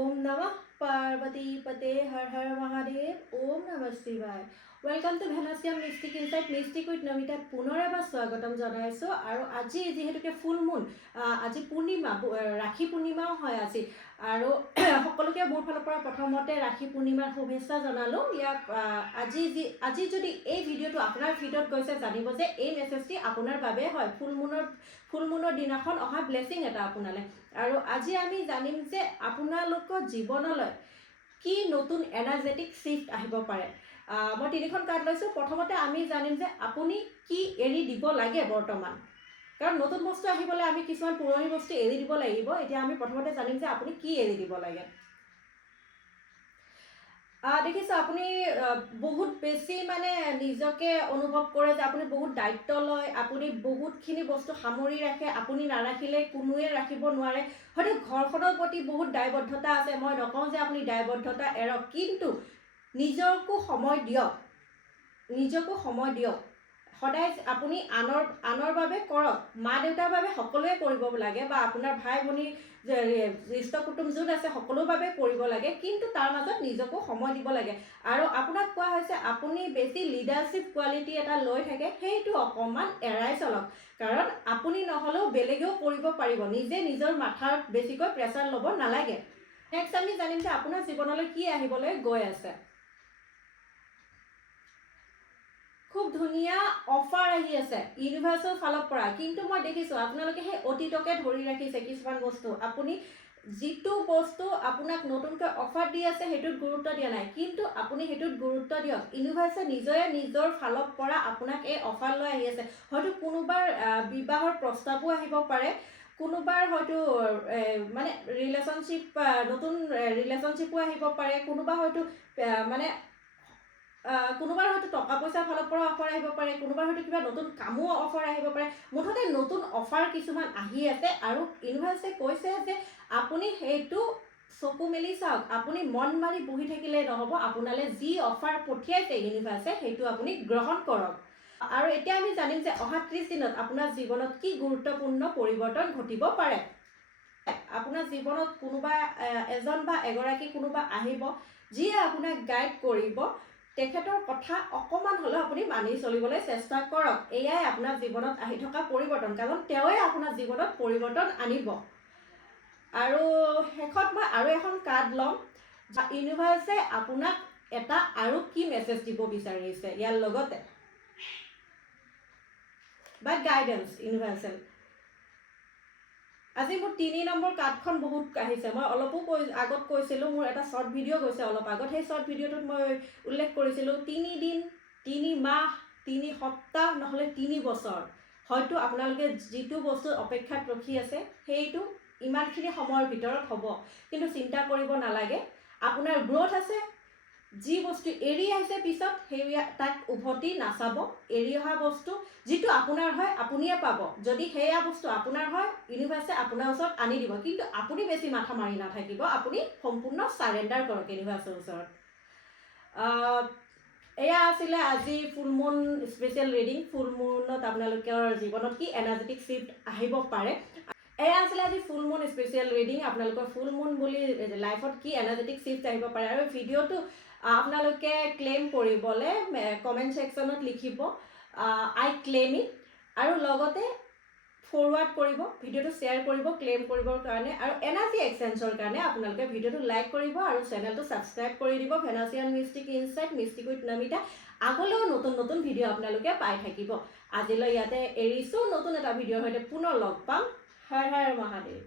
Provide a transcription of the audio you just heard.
ओम नमः पार्वती पते हर हर महादेव ओम नमः शिवाय welcome to Venusian mystic insight mystic with Namita पुनर एबार स्वागतम जनाइছো আৰু আজি যেহেতুকে ফুল মুন আজি পূৰ্ণিমা ৰাখি পূৰ্ণিমাও হয় আজি আৰু সকলোকে মোৰ ফালৰ পৰা প্ৰথমতে ৰাখি পূৰ্ণিমাৰ শুভেচ্ছা জনালো ইয়াক আজি যদি এই ভিডিঅটো আপোনাৰ ফিডত গৈছে জানিব যে এই মেছেজটি আপোনাৰ বাবে হয় ফুল মুনৰ দিনাখন অহা ব্লেসিং এটা আপোনালে আৰু আজি আমি জানিম যে আপোনালোকৰ জীৱনলৈ কি নতুন এনাৰ্জেটিক শিফট আহিব পাৰে মই তিনিখন কাৰ্ড লৈছো প্ৰথমতে আমি জানিম যে আপুনি কি এৰি দিব লাগে বৰ্তমান কাৰণ নতুন বস্তু আহিবলৈ আমি কিছুমান পুৰণি বস্তু এৰি দিব লাগিব এতিয়া আমি প্ৰথমতে জানিম যে আপুনি কি এৰি দিব লাগে দেখিছে আপুনি বহুত বেছি মানে নিজকে অনুভৱ কৰে যে আপুনি বহুত দায়িত্ব লয় আপুনি বহুতখিনি বস্তু সামৰি ৰাখে আপুনি নাৰাখিলে কোনোৱে ৰাখিব নোৱাৰে হয়তো ঘৰখনৰ প্ৰতি বহুত দায়বদ্ধতা আছে মই নকওঁ যে আপুনি দায়বদ্ধতা এৰক কিন্তু নিজকো সময় দিয়ক সদায় আপুনি আনৰ বাবে কৰক মা দেউতাৰ বাবে সকলোৱে কৰিব লাগে বা আপোনাৰ ভাই ভনী জ্যেষ্ঠ কুটুম যোন আছে সকলোৰ বাবে কৰিব লাগে কিন্তু তাৰ মাজত নিজকো সময় দিব লাগে আৰু আপোনাক কোৱা হৈছে আপুনি বেছি লিডাৰশ্বিপ কোৱালিটি এটা লৈ থাকে সেইটো অকমান এৰাই চলক কাৰণ আপুনি নহলেও বেলেগেও কৰিব পাৰিব নিজে নিজৰ মাথাৰ বেছিকৈ প্ৰেছাৰ ল'ব নালাগে নেক্সট আমি জানিম যে আপোনাৰ জীৱনলৈ কি আহিবলৈ গৈ আছে খুব ধুনিয়া অফাৰ আহি আছে ইউনিভাৰ্সৰ ফালৰ পৰা কিন্তু মই দেখিছো আপোনালোকে হে অতীতকে ধৰি ৰাখিছে কিছুমান বস্তু আপুনি যিটো বস্তু আপোনাক নতুনকৈ অফাৰ দি আছে হেতুত গুৰুত্ব দিয়া নাই কিন্তু আপুনি হেতুত গুৰুত্ব দিয়ক ইউনিভাৰ্সে নিজৰ ফালৰ পৰা আপোনাক এই অফাৰ লৈ আহি আছে হয়তো কোনোবাৰ বিবাহৰ প্ৰস্তাৱো আহিব পাৰে কোনোবাৰ হয়তো মানে ৰিলেশনশিপ নতুন ৰিলেশনশিপো আহিব পাৰে কোনোবা হয়তো মানে কোনোবাৰ হয়তো টকা পইচাৰ ফালৰ পৰা অফাৰ আহিব পাৰে কোনোবাৰ হয়তো কিবা নতুন কামো অফাৰ আহিব পাৰে মুঠতে নতুন অফাৰ কিছুমান আহি আছে আৰু ইউনিভাৰ্সে কৈছে যে আপুনি হেতু চকু মেলি চাওক আপুনি মন মাৰি বহি থাকিলে নহব আপোনালে যি অফাৰ পঠিয়াইছে ইউনিভাৰ্সে হেতু আপুনি গ্ৰহণ কৰক আৰু এতিয়া আমি জানিম যে অহা 30 দিনত আপোনাৰ জীৱনত কি গুৰুত্বপূৰ্ণ পৰিৱৰ্তন ঘটিব পাৰে আপোনাৰ জীৱনত কোনোবা এজন বা এগৰাকী কোনোবা আহিব যিয়ে আপোনাক গাইড কৰিব তেখেতৰ কথা অকমান হলে আপুনি মানি চলিবলৈ চেষ্টা কৰক এয়াই আপোনাৰ জীৱনত আহি থকা পৰিৱৰ্তন কাৰণ তেওঁই আপোনাৰ জীৱনত পৰিৱৰ্তন আনিব আৰু হেকত মই আৰু এখন কাৰ্ড লম ইউনিভাৰ্সে আপোনাক এটা আৰু কি মেছেজ দিব বিচাৰিছে ইয়াৰ লগতে বা গাইডেন্স ইউনিভাৰ্সেল আজি মোৰ 3 নম্বৰ কাৰ্ডখন বহুত আহিছে মই অলপো আগত কৈছিলো মোৰ এটা শৰ্ট ভিডিও গৈছে অলপ আগত সেই শৰ্ট ভিডিওটোত মই উল্লেখ কৰিছিলো 3 দিন 3 মাহ 3 সপ্তাহ নহলে 3 বছৰ হয়তো আপোনালোকে যিটো বস্তু অপেক্ষাত ৰখি আছে সেইটো ইমানখিনি সময়ৰ ভিতৰত হ'ব কিন্তু চিন্তা কৰিব নালাগে আপোনাৰ গ্ৰোথ আছে যি বস্তু এৰি আহিছে পিছত হেয়া তাক উভতি নাচাব এৰি অহা বস্তু যিটো আপোনাৰ হয় আপুনিয়ে পাব যদি হেয়া বস্তু আপোনাৰ হয় ইউনিভাৰ্সে আপোনাৰ ওচৰত আনি দিব কিন্তু আপুনি বেছি মাথা মাৰি নাথাকিব আপুনি সম্পূৰ্ণ সাৰেন্ডাৰ কৰক ইউনিভাৰ্সৰ ওচৰত এয়া আছিল আজি ফুল মুন স্পেশাল ৰিডিং ফুল মুনত আপোনালোকৰ জীৱনত কি এনাৰ্জেটিক শিফট আহিব পাৰে এয়া আছিল আজি ফুল মুন স্পেশাল ৰিডিং আপোনালোকৰ ফুল মুন বুলি লাইফত কি এনাৰ্জেটিক শিফট আহিব পাৰে আৰু ভিডিওটো আপোনালোকে ক্লেম কৰিবলে কমেন্ট সেকশনত লিখিব আই ক্লেম ইট আৰু লগতে ফৰৱাৰ্ড কৰিব ভিডিওটো শেয়াৰ কৰিব ক্লেম কৰিবৰ কাৰণে আৰু এনাৰ্জি এক্সচেঞ্জৰ কাৰণে আপোনালোকে ভিডিওটো লাইক কৰিব আৰু চেনেলটো সাবস্ক্ৰাইব কৰি দিব Venusian mystic insight mystic with Namita আগলৈও নতুন ভিডিও আপোনালোকে পাই থাকিব আজিলৈ ইয়াতে এৰিছো নতুন এটা ভিডিওৰ সৈতে পুনৰ লগ পাম হৰ হৰ মহাদেৱ